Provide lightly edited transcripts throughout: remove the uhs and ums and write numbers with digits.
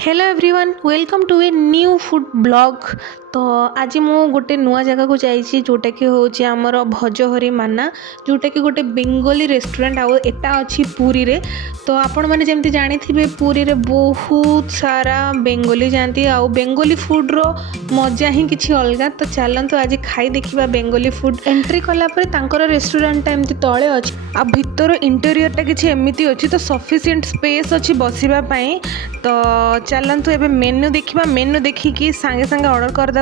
Hello everyone welcome to a new food blog. तो आज मु गोटे नुआ जगह को जाइए जोटा कि हूँ आमर भजहरी माना जोटा कि गोटे बेंगली रेस्टोरेंट आउ एटा अच्छी पुरी रे। तो आपण मैंने जमी जानी थे पुरी रे बहुत सारा बेंगली जाती आउ बेंगली फूड रो मजा ही किसी अलग। तो चलते आज खाई देखा बेंगली फूड। एंट्री कलापर रेस्टोरेंटा एमती तले अच्छी आ भितर इंटेरियरटा किसी एमती अच्छी तो सफिशिएंट स्पेस अच्छी बसवाई। तो चलतु एबे मेन्यू देखा मेन्यू देखिकी सांगे सांगे ऑर्डर करदेवा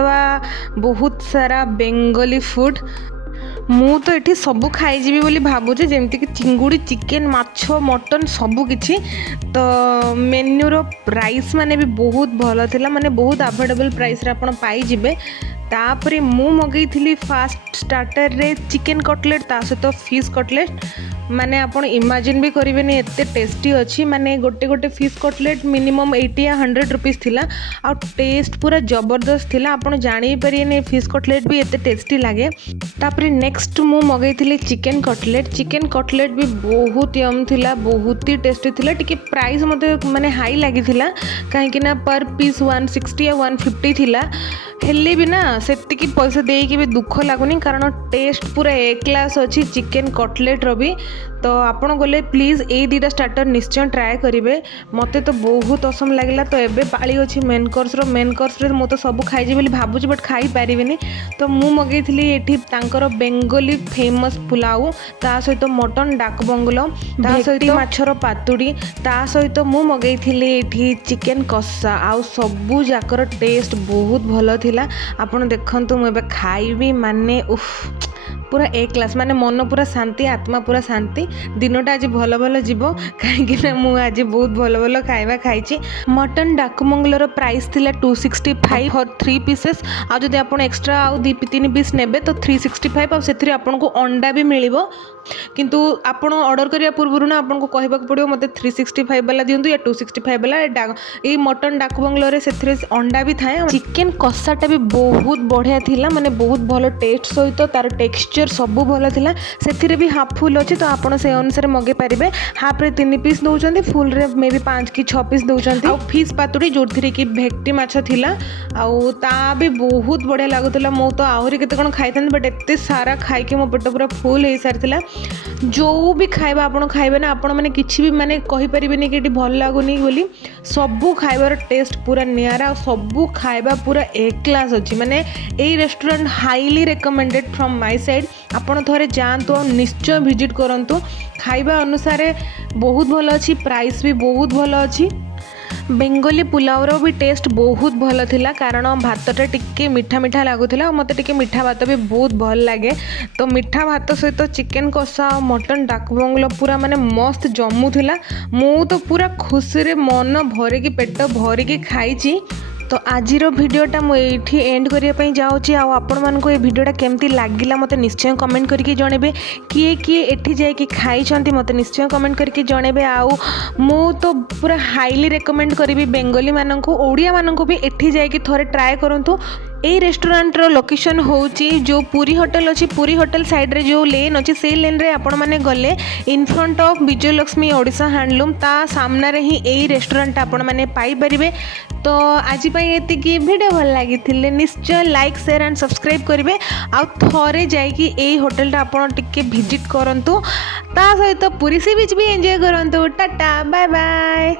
बहुत सारा बेंगली फूड। मु तो ये सबू खाईजी बोली भावुचे जमती कि चिंगुड़ी चिकेन माछ मटन सबू किछि। तो मेन्यू रो प्राइस माने भी बहुत भल थिला माने बहुत अफोर्डेबल प्राइस रे आपण पाई जिबे। तापरे मु मगई थी फास्ट स्टार्टर रे चिकेन कटलेट ता सहित फिश कटलेट माने आपण इमेजिन भी करेंगे एते टेस्टी अच्छी। माने गोटे गोटे फिश कटलेट मिनिमम 80 या 100 रुपीस थिला आ टेस्ट पूरा जबरदस्त थिला। आपण जानी परिए फिश कटलेट भी एते टेस्टी लगे। तापरे नेक्स्ट मु मगई थी चिकेन कटलेट भी बहुत यम थिला बहुत ही टेस्टी थिला। टिके प्राइस मते माने हाई लगी थिला कहीं ना पर पीस 160 या 150 थिला हेले भी ना सेतिकी पैसा देकी भी दुख लगुनि कारण टेस्ट पूरा ए क्लास अच्छी चिकेन कटलेट रो भी। तो आपण गले प्लीज ए दुटा स्टार्टर निश्चय ट्राए करेंगे मते तो बहुत असम लगे। तो एबे पाली अच्छी मेन कोर्स रे मु तो सब खाई बोली भावुची बट खाई पारिबिनी। तो मु मगई थी एठी तांकर बेंगली फेमस पुलाव ता सहित मटन डाक बंगलो ता सहित माछर पातुड़ी ता सहित मु मगई थी एठी चिकेन कषा आउ सबू जाकर टेस्ट बहुत भल थिला। आपण देखंतु मु एबे खाइबी माने उफ पूरा ए क्लास माने मन पूरा शांति आत्मा पूरा शांति दिनटा आज भल भल जीवो कहीं मु आज बहुत भल भल खाइबा खाइची। मटन डाकमंगलर प्राइस थिला 265 फॉर 3 पीसेस आ जदि आपण एक्स्ट्रा आउ 2-3 पीस नेबे तो 365 आ सेथि आपन को अंडा भी मिलिबो। किंतु आपण ऑर्डर करिया पूर्व ना आपन को कहबा पड़ियो मते 365 वाला दियंतु या 265 वाला ए मटन डाकबंगलो रे सेथि अंडा भी थाए। चिकेन कषाटा भी बहुत बढ़िया थिला माने बहुत भल टेस्ट सहित तार टेक्सचर सबू भल थिला। सेथिरे भी हाफ फुल अच्छी तो आपण से अनुसार मगे पारिबे। हाफ रे 3 पीस दउचंदी फुल रे मे बी 5 कि 6 पीस दउचंदी। आ फिश पातुड़ी जोथिरे कि भेक्टी माछ थिला आउ ता भी बहुत बढ़िया लागुतला। मो तो आहुरी केते कोन खाइथन बट एते सारा खाइ के मो पेट पूरा फुल हे सारथिला। जो भी खाइबा आपण खाइबे ना आपण माने किछि भी माने कहि परिबेनी कि एटी भल लागुनी बोली सबू खाइबार टेस्ट पूरा नियारा सबू खाइबा पूरा ए क्लास अच्छी। माने ए restaurant highly recommended from my side. आपण थोड़े जातु और निश्चय विजिट करंतु खाइबा अनुसार बहुत भल अच्छी प्राइस भी बहुत भल अच्छी। बेंगली पुलावर भी टेस्ट बहुत भल थिला कारण भातटा टिके मीठा मीठा लगुला मत टिके मीठा भात भी बहुत भल लगे। तो मीठा भात सहित चिकेन कषा और मटन डाकबंगलो पूरा माने मस्त जमुला। मु तो पूरा खुशी रे मन भरिकी पेट भरिकी खाइची। तो आजिर भिडियोटा मुझे एंड करने जाऊँगी आपण मानक ये भिडियोटा केमती लगिला मत निश्चय कमेंट करके जनइबे। किए किए एठी जाइए खाई मत निश्चय कमेंट करके जनइबे। आउ मु तो पूरा हाईली रेकमेंड करी बेंगली मानक ओडिया मानक भी एठी जाइए थोड़े ट्राए करंतु। ए रेस्टोरेंट रो लोकेशन होची जो पुरी होटल अच्छी पुरी होटल साइड रे जो लेन अच्छी से लेन रे आपण माने गले in front of Vijayalakshmi Odisha handloom ता सामना रे ही ए रेस्टोरेंट आपण माने पाई परिबे। तो आज पई एतिकी वीडियो भल लागिथिले निश्चय लाइक शेयर एंड सब्सक्राइब करिवे आ थोरे जाई कि ए होटल टा आपण टिके विजिट करंतु ता सहित पुरी सी बीच भी एंजॉय करंतु। Tata bye bye.